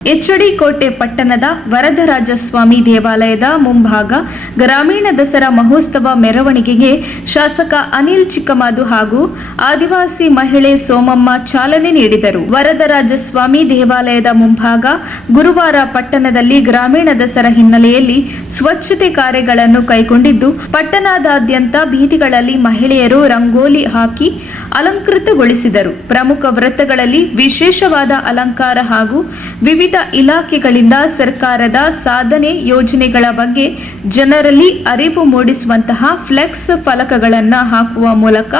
H D. ಕೋಟೆ ಪಟ್ಟಣದ ವರದರಾಜಸ್ವಾಮಿ ದೇವಾಲಯದ ಮುಂಭಾಗ ಗ್ರಾಮೀಣ ದಸರಾ ಮಹೋತ್ಸವ ಮೆರವಣಿಗೆಗೆ ಶಾಸಕ ಅನಿಲ್ ಚಿಕ್ಕಮಾದು ಹಾಗೂ ಆದಿವಾಸಿ ಮಹಿಳೆ ಸೋಮಮ್ಮ ಚಾಲನೆ ನೀಡಿದರು. ವರದರಾಜಸ್ವಾಮಿ ದೇವಾಲಯದ ಮುಂಭಾಗ ಗುರುವಾರ ಪಟ್ಟಣದಲ್ಲಿ ಗ್ರಾಮೀಣ ದಸರಾ ಹಿನ್ನೆಲೆಯಲ್ಲಿ ಸ್ವಚ್ಛತೆ ಕಾರ್ಯಗಳನ್ನು ಕೈಗೊಂಡಿದ್ದು, ಪಟ್ಟಣದಾದ್ಯಂತ ಬೀದಿಗಳಲ್ಲಿ ಮಹಿಳೆಯರು ರಂಗೋಲಿ ಹಾಕಿ ಅಲಂಕೃತಗೊಳಿಸಿದರು. ಪ್ರಮುಖ ವೃತ್ತಗಳಲ್ಲಿ ವಿಶೇಷವಾದ ಅಲಂಕಾರ ಹಾಗೂ ವಿವಿಧ ಇಲಾಖೆಗಳಿಂದ ಸರ್ಕಾರದ ಸಾಧನೆ ಯೋಜನೆಗಳ ಬಗ್ಗೆ ಜನರಲ್ಲಿ ಅರಿವು ಮೂಡಿಸುವಂತಹ ಫ್ಲೆಕ್ಸ್ ಫಲಕಗಳನ್ನು ಹಾಕುವ ಮೂಲಕ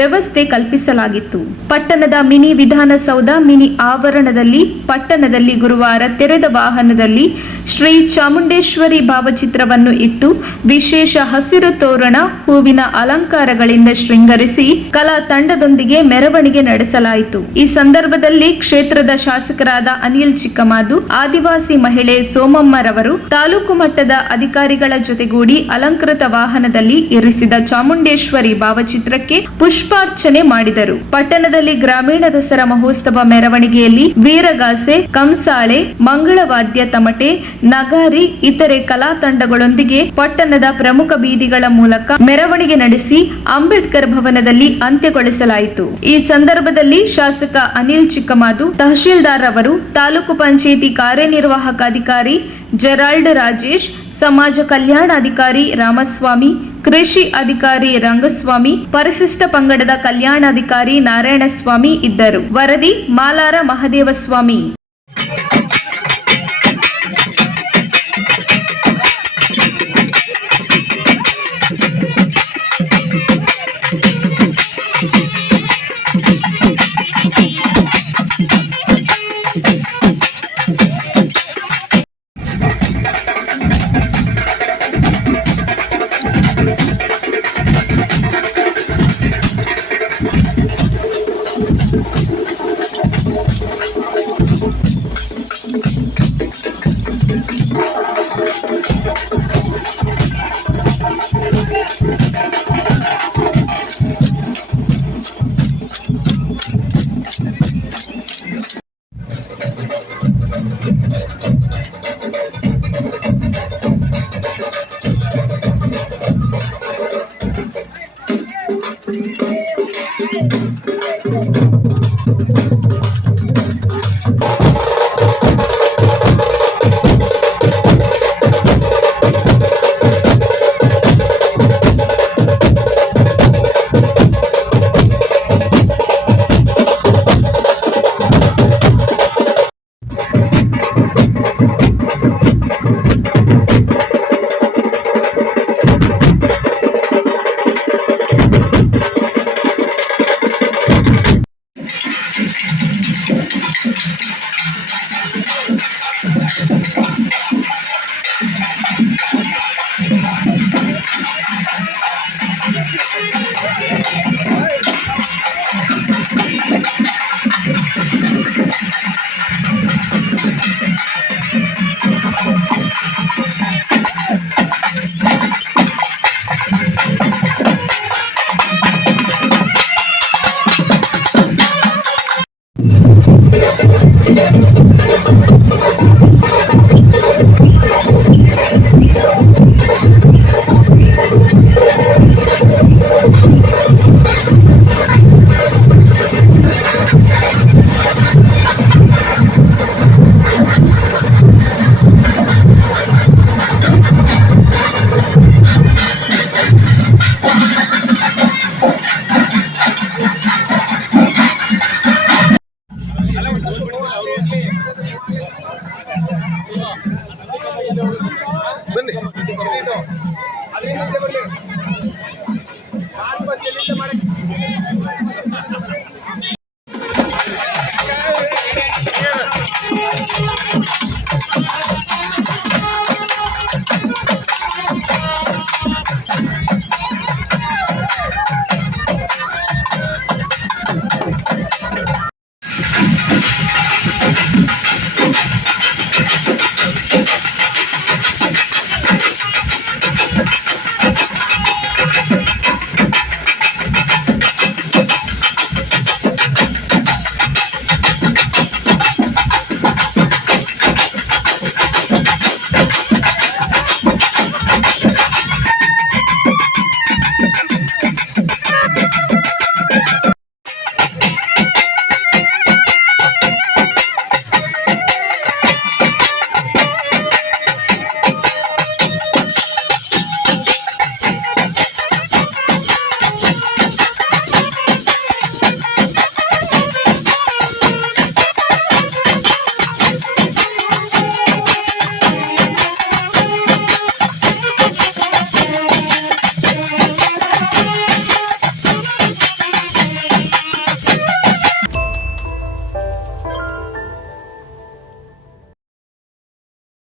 ವ್ಯವಸ್ಥೆ ಕಲ್ಪಿಸಲಾಗಿತ್ತು. ಪಟ್ಟಣದ ಮಿನಿ ವಿಧಾನಸೌಧ ಮಿನಿ ಆವರಣದಲ್ಲಿ ಪಟ್ಟಣದಲ್ಲಿ ಗುರುವಾರ ತೆರೆದ ವಾಹನದಲ್ಲಿ ಶ್ರೀ ಚಾಮುಂಡೇಶ್ವರಿ ಭಾವಚಿತ್ರವನ್ನು ಇಟ್ಟು ವಿಶೇಷ ಹಸಿರು ತೋರಣ, ಹೂವಿನ ಅಲಂಕಾರಗಳಿಂದ ಶೃಂಗರಿಸಿ ಕಲಾ ತಂಡದೊಂದಿಗೆ ಮೆರವಣಿಗೆ ನಡೆಸಲಾಯಿತು. ಈ ಸಂದರ್ಭದಲ್ಲಿ ಕ್ಷೇತ್ರದ ಶಾಸಕರಾದ ಅನಿಲ್ ಚಿಕ್ಕಮಾದು, ಆದಿವಾಸಿ ಮಹಿಳೆ ಸೋಮಮ್ಮರವರು ತಾಲೂಕು ಮಟ್ಟದ ಅಧಿಕಾರಿಗಳ ಜೊತೆಗೂಡಿ ಅಲಂಕೃತ ವಾಹನದಲ್ಲಿ ಇರಿಸಿದ ಚಾಮುಂಡೇಶ್ವರಿ ಭಾವಚಿತ್ರಕ್ಕೆ ಪುಷ್ಪಾರ್ಚನೆ ಮಾಡಿದರು. ಪಟ್ಟಣದಲ್ಲಿ ಗ್ರಾಮೀಣ ದಸರಾ ಮಹೋತ್ಸವ ಮೆರವಣಿಗೆಯಲ್ಲಿ ವೀರಗಾಸೆ, ಕಂಸಾಳೆ, ಮಂಗಳವಾದ್ಯ, ತಮಟೆ, ನಗಾರಿ, ಇತರೆ ಕಲಾ ತಂಡಗಳೊಂದಿಗೆ ಪಟ್ಟಣದ ಪ್ರಮುಖ ಬೀದಿಗಳ ಮೂಲಕ ಮೆರವಣಿಗೆ ನಡೆಸಿ ಅಂಬೇಡ್ಕರ್ ಭವನದಲ್ಲಿ ಅಂತ್ಯಗೊಳಿಸಲಾಯಿತು. ಈ ಸಂದರ್ಭದಲ್ಲಿ ಶಾಸಕ ಅನಿಲ್ ಚಿಕ್ಕಮಾದು, ತಹಶೀಲ್ದಾರ್ ಅವರು, ತಾಲೂಕು ಪಂಚಾಯಿತಿ ಕಾರ್ಯನಿರ್ವಾಹಕ ಅಧಿಕಾರಿ ಜೆರಾಲ್ಡ್ ರಾಜೇಶ್, ಸಮಾಜ ಕಲ್ಯಾಣಾಧಿಕಾರಿ ರಾಮಸ್ವಾಮಿ, ಕೃಷಿ ಅಧಿಕಾರಿ ರಂಗಸ್ವಾಮಿ, ಪರಿಶಿಷ್ಟ ಪಂಗಡದ ಕಲ್ಯಾಣಾಧಿಕಾರಿ ನಾರಾಯಣಸ್ವಾಮಿ ಇದ್ದರು. ವರದಿ ಮಾಲಾರ ಮಹದೇವಸ್ವಾಮಿ.